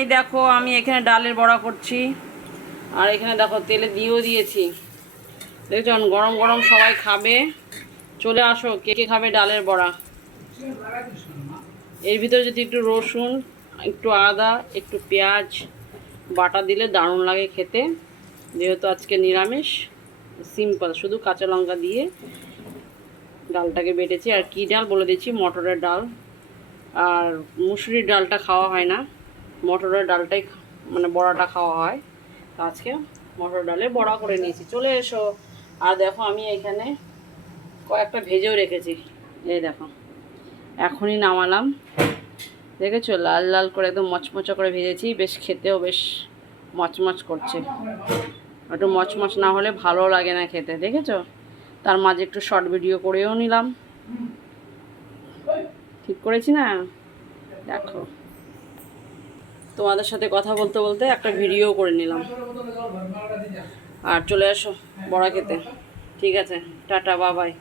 এই দেখো আমি এখানে ডালের বড়া করছি, আর এখানে দেখো তেলে দিয়েও দিয়েছি। দেখছেন গরম গরম সবাই খাবে, চলে আসো কে কে খাবে ডালের বড়া। এর ভিতরে যদি একটু রসুন, একটু আদা, একটু পেঁয়াজ বাটা দিলে দারুণ লাগে খেতে। যেহেতু আজকে নিরামিষ, সিম্পল শুধু কাঁচা লঙ্কা দিয়ে ডালটাকে বেটেছি। আর কী ডাল বলে দিচ্ছি, মটরের ডাল। আর মুসুরির ডালটা খাওয়া হয় না, মটরের ডালটাই মানে বড়াটা খাওয়া হয়। তো আজকে মটর ডালে বড়া করে নিয়েছি, চলে এসো। আর দেখো আমি এখানে কয়েকটা ভেজেও রেখেছি, এই দেখো এখনই নামালাম। দেখেছো লাল লাল করে একদম মচমচা করে ভেজেছি, বেশ খেতেও বেশ মচমচ করছে। একটু মচমচ না হলে ভালো লাগে না খেতে, দেখেছো। তার মাঝে একটু শর্ট ভিডিও করেও নিলাম, ঠিক করেছি না? দেখো তোমাদের সাথে কথা বলতে বলতে একটা ভিডিও করে নিলাম। আর চলে আসো বড়া খেতে, ঠিক আছে, টাটা বাবাই।